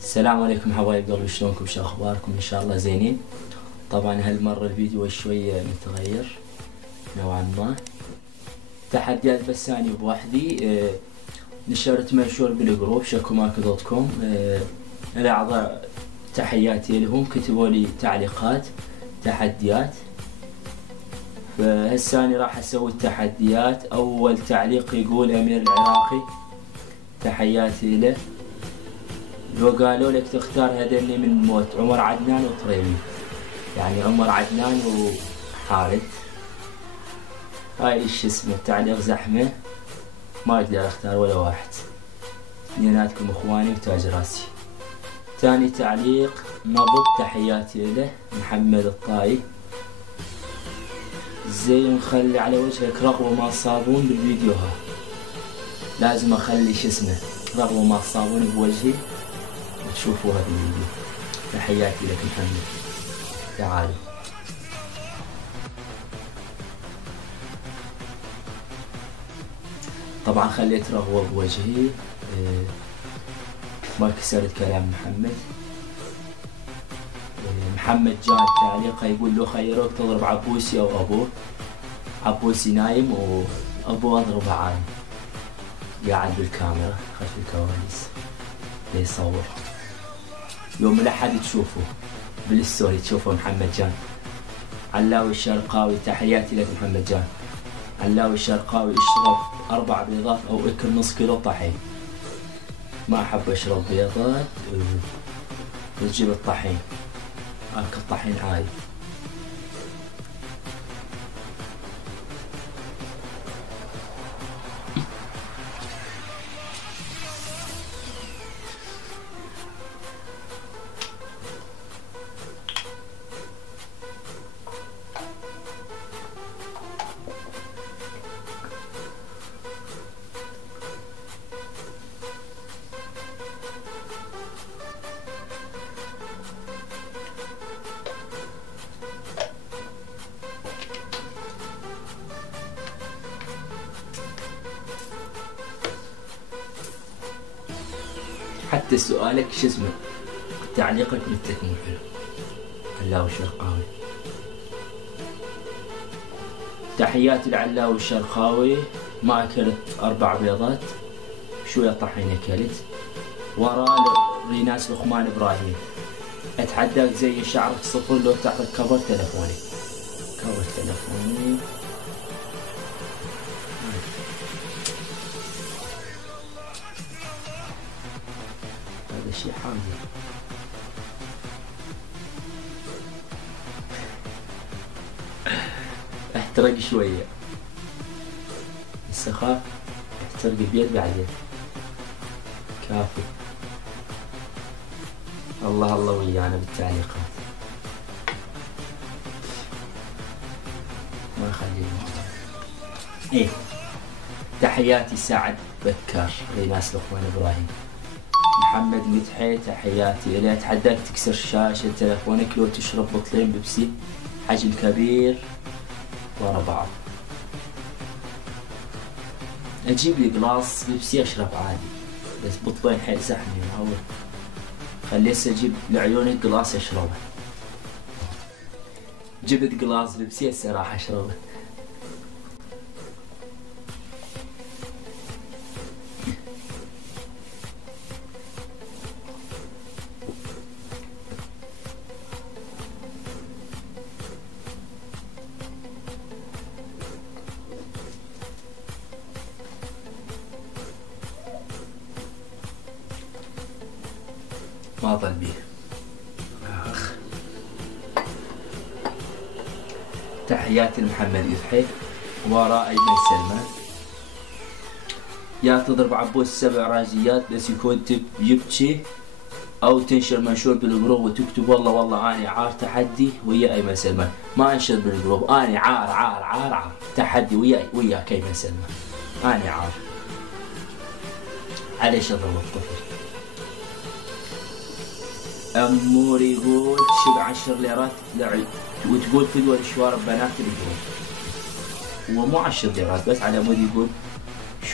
السلام عليكم حبايب قلبي، شلونكم؟ شو اخباركم؟ ان شاء الله زينين. طبعا هالمرة الفيديو شوية متغير نوعا ما، تحديات بس اني بوحدي. نشرت منشور بالجروب shakumaku.com. الاعضاء تحياتي لهم، كتبوا لي تعليقات تحديات، فهساني راح اسوي التحديات. اول تعليق يقول امير العراقي، تحياتي له. لو قالوا لك تختار هذني من موت، عمر عدنان وطريبي، يعني عمر عدنان وحارث. هاي ايش اسمه، تعليق زحمة، ما اقدر اختار ولا واحد، اثنيناتكم اخواني وتاج راسي. ثاني تعليق نبض، تحياتي له، محمد الطائي. زي مخلي على وجهك رغوة مال صابون بالفيديو، ها لازم اخلي شو اسمه رغوة مال صابون بوجهي وتشوفوها بالفيديو. تحياتي لك محمد، تعالوا. طبعا خليت رغوة بوجهي، ما كسرت كلام محمد. محمد جان تعليقه يقول لو خيروك تضرب عبوسي او ابوه، عبوسي نايم وابوه اضربه عايم قاعد بالكاميرا خلف الكواليس يصور. يوم الاحد تشوفه بالستوري، تشوفه محمد جان. علاوي الشرقاوي، تحياتي لك محمد جان. علاوي الشرقاوي، اشرب 4 بيضات او اكل نص كيلو طحين. ما احب اشرب بيضات، وتجيب الطحين، اكل طحين عادي. حتى سؤالك شو اسمه، تعليقك بالتك مو حلو. علاوي الشرقاوي، تحياتي لعلاوي الشرقاوي. ما اكلت 4 بيضات، شوية طحين اكلت. وراه ريناس لقمان ابراهيم، اتحداك زي شعرك صفر لو تاخذ كفر تلفوني. كفر تلفوني هذا شي حامل. احترق شوية، السخاف احترق بيد بعدين كافي. الله الله ويانا بالتعليقات، ما خلينا. ايه، تحياتي سعد بكار، ريناس لقمان ابراهيم. محمد مدحي، تحياتي اليه. اتحداك تكسر شاشة تلفونك لو تشرب بطلين بيبسي حجم كبير ورا بعض. اجيب لي قلاص بيبسي اشرب عادي، بس بطلين حيل زحمة معود. خلي هسه اجيب لعيونك قلاص اشربه. جبت قلاص بيبسي هسه راح اشربه. ما ضل بيه. تحياتي لمحمد يضحي. وراء ايمن سلمان، يا تضرب عبوس 7 رازيات بس يكون يبكي، او تنشر منشور بالجروب وتكتب والله والله اني عار تحدي ويا ايمن سلمان. ما انشر بالجروب، اني عار عار عار عار تحدي وياك ايمن سلمان، اني عار. عليش اضرب الطفل. أمور يقول شبع 10 ليرات لعب وتقول تدور شوارب بنات الجروب. هو مو 10 ليرات بس، على مود يقول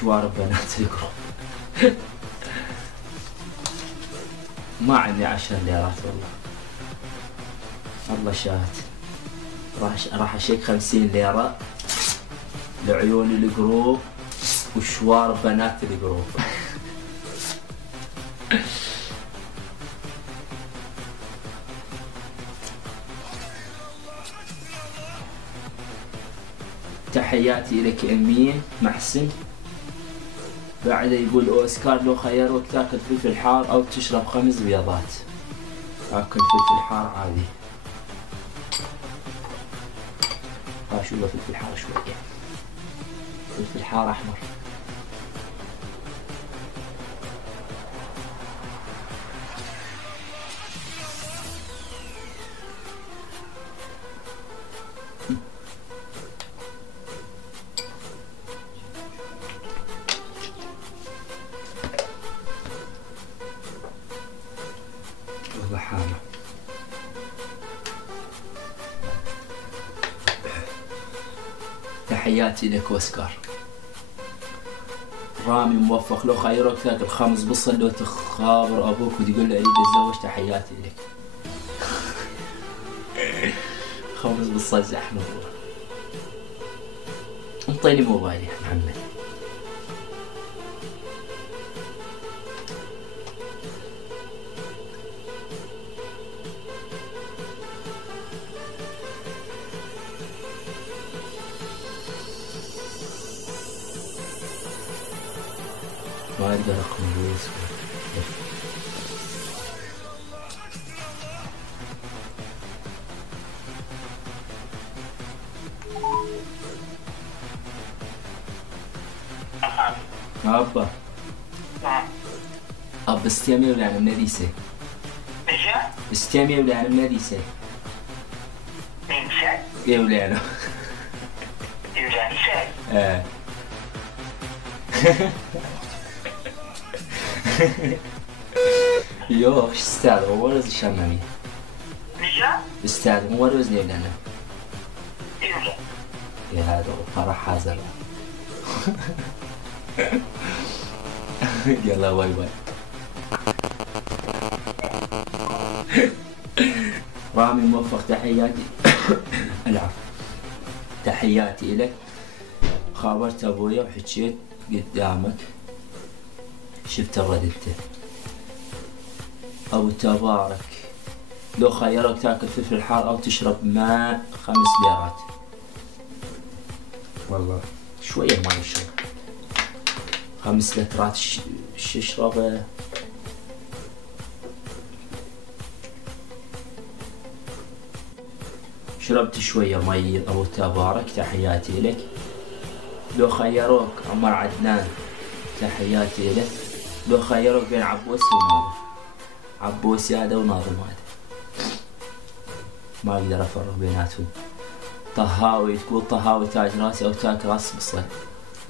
شوارب بنات الجروب. ما عندي 10 ليرات والله. الله شاهد. راح اشيك 50 ليرة لعيون الجروب وشوار بنات الجروب. تحياتي لك امين محسن. بعد يقول اوسكار لو خيروك تاكل فلفل حار او تشرب 5 بيضات. اكل فلفل حار عادي. شو فلفل حار شوية. فلفل حار احمر. والله حامة. تحياتي لك اوسكار. رامي موفق لو خيروك تاكل 5 بصل لو تخابر ابوك وتقول له اريد اتزوج. تحياتي لك. 5 بصل زحمة. انطيني موبايلي يا محمد. ما ألقى رقم لويس. أبا أبا استمع ولا أنا مناديسة. استمع ولا أنا مناديسة. إيه ولا أنا. يوه ايش استاذ هو ولا الشمامي؟ استاذ مو ولا وزني ولا انا؟ يا هذا فرح هذا. يلا باي باي. رامي موفق تحياتي. العفو. تحياتي لك. خابرت ابويا وحكيت قدامك. شفت ردته. ابو تبارك لو خيرك تاكل فلفل حار او تشرب ماء 5 ليرات. والله شوية ما يشرب 5 لترات اشربه. شربت شوية مي. ابو تبارك تحياتي لك. لو خيروك عمر عدنان تحياتي لك. لو خيروك بين عبوس وناظر. عبوس هذا وناظر هذا ما اقدر افرق بيناتهم. طهاوي تقول طهاوي تاج راسي او تاج راس بصل.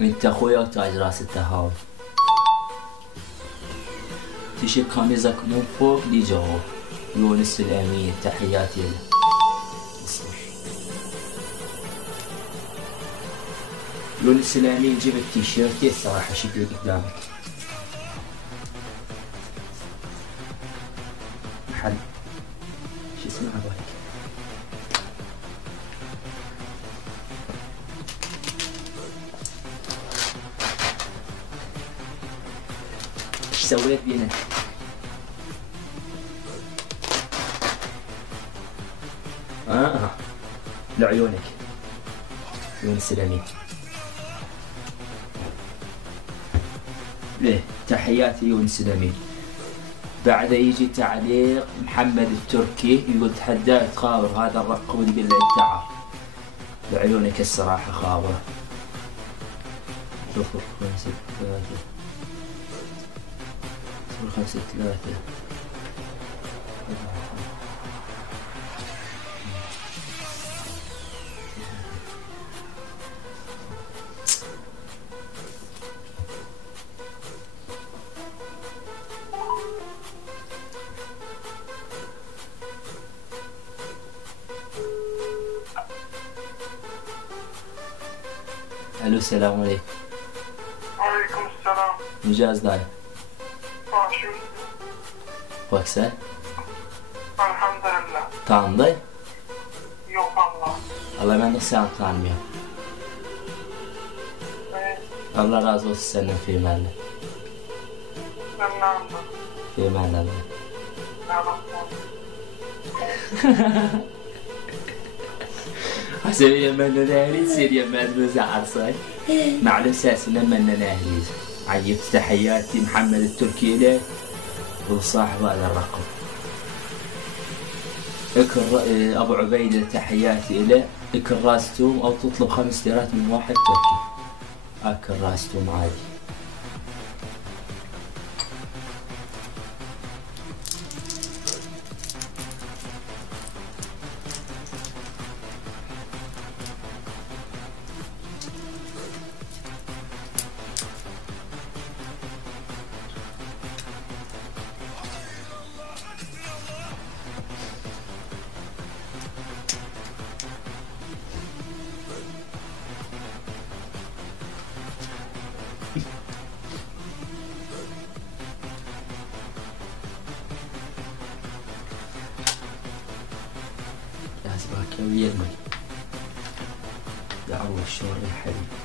انت اخويا وتاج راس الطهاوي. تشيل قميصك من فوق دي جوا. يونس الامين تحياتي له. يونس الامين جيب التيشيرت الصراحه شكله قدامك. محل شو اسمه هذا؟ ايش سويت بينا؟ لعيونك يونس الامين. ليه تحياتي يونس الامين. بعد يجي تعليق محمد التركي يقول تحداك خابر هذا الرقم وتقول له انت عار. لعيونك الصراحة خابر. 053 الو السلام عليكم. وعليكم السلام. مجاز داير. شو Baksa. Elhamdülillah. Tanıdı? Yok Allah. Allah ben de seni tanımıyorum. Evet. Allah razı olsun senden Fimerle. Ben ne anladım? Fimerle. Ne anladım? حسبي لما نهلي سير يما نوزع عرصاي مع الاساس لما نهلي عيبت تحياتي محمد التركي له وصاحب هذا الرقم. اكر ابو عبيده تحياتي له. اكر راستوم او تطلب 5 ليرات من واحد تركي. اكر راستوم عادي. لازم ويا المي. يا الله الشهر يا حبيبي.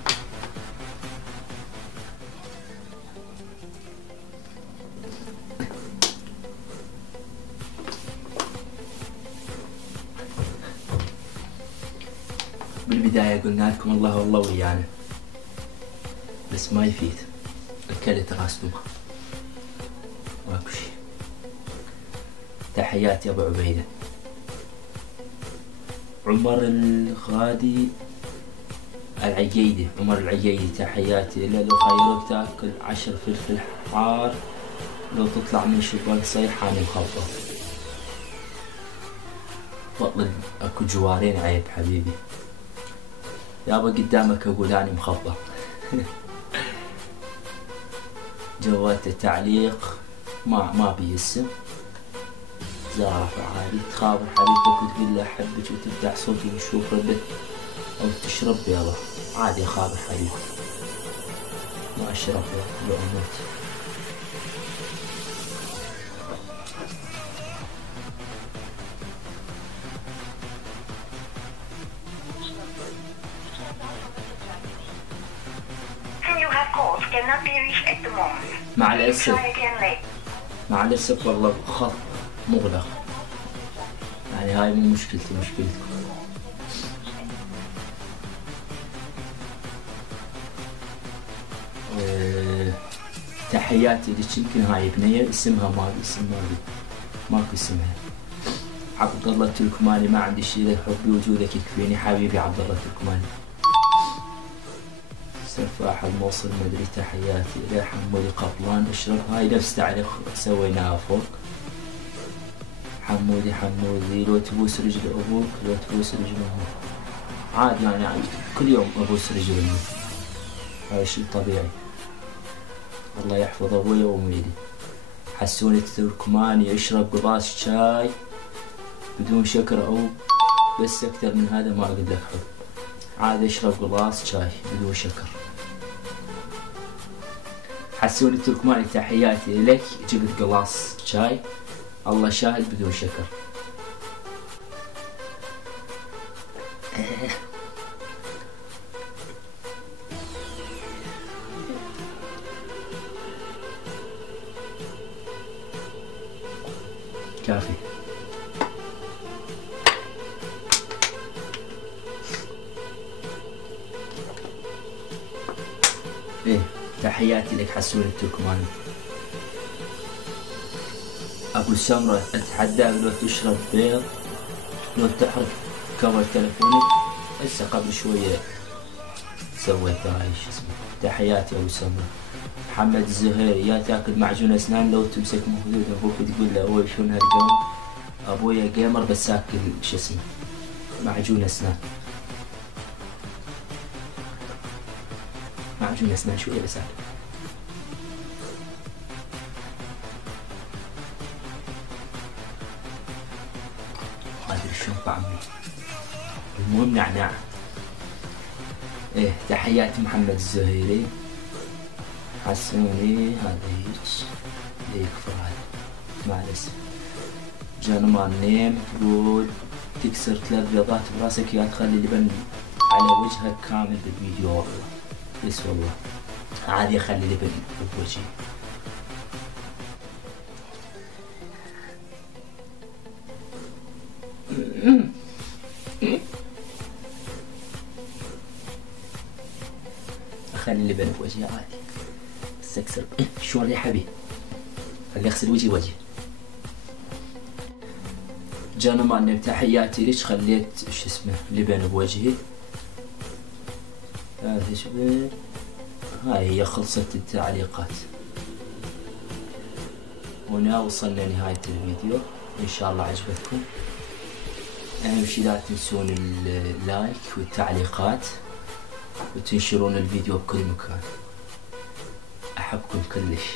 بالبداية قلنا لكم الله والله ويانا، بس ما يفيد، اكلت راسكم ماكو شي. تحياتي ابو عبيدة. عمر الغادي العقيدي. عمر العقيدي تحياتي له. لو خيروك تاكل 10 فلفل حار لو تطلع من شباك صيحة أنا مخبط. بطل اكو جوارين عيب حبيبي. يابا قدامك اقول اني مخبط. جوات التعليق ما بي اسم. زارف عادي تخابر حبيبتك وتقول له احبك وتفتح صوتي وتشوف ردك او تشرب يابا عادي خابر حبيبي. ما اشرب لو اموت. مع الاسف مع الاسف والله خط مغلق. يعني هاي مو مشكلتي، مشكلتكم. تحياتي لك. يمكن هاي بنية اسمها ماكو اسمها. عبد الله التركماني. ما عندي شي لك حبي وجودك يكفيني حبيبي عبد الله التركماني. سفاح الموصل مدري تحياتي إلى حمودي قبلان. اشرب هاي نفس تعليق سويناها فوق. حمودي لو تبوس رجل ابوك لو تبوس رجل امك عادي. يعني كل يوم ابوس رجل امي. هاي شي طبيعي. الله يحفظ ابويا وامي. حسوني التركماني يشرب قراص شاي بدون شكر او بس اكثر من هذا ما اقول لك حب. عادي اشرب قراص شاي بدون شكر. حسوني التركماني تحياتي لك. جبت قلاص شاي الله شاهد بدون شكر. كافي. ايه تحياتي لك حسون التركماني. ابو سمرة اتحداك لو تشرب بيض لو تحرق كفر تلفونك. هسه قبل شوية سويت هاي شو اسمه. تحياتي ابو سمرة. محمد الزهيري. يا تاكل معجون اسنان لو تمسك مخدود ابوك تقول له ابوي شلون هالقوم. ابويا جيمر بس اكل شو اسمه معجون اسنان. معجون اسنان شوية بس اكل. ما ادري شلون طعمه. المهم نعناع. ايه تحياتي محمد الزهيري. حسوني هذا هيك يكفر هذا. مع الاسف. جانمان نيم يقول تكسر 3 بيضات براسك يا تخلي اللبن على وجهك كامل بالفيديو والله. بس والله عادي اخلي لبن بوجهي. اخلي اللبن بوجهي عادي. بس اكسر شلون يا حبيبي؟ خلي اغسل وجهي. جانا معنا تحياتي ليش خليت شو اسمه لبن بوجهي. هذا شوف هاي هي خلصت التعليقات. هنا وصلنا لنهاية الفيديو. ان شاء الله عجبتكم. اهم شي لا تنسون اللايك والتعليقات وتنشرون الفيديو بكل مكان. احبكم كلش.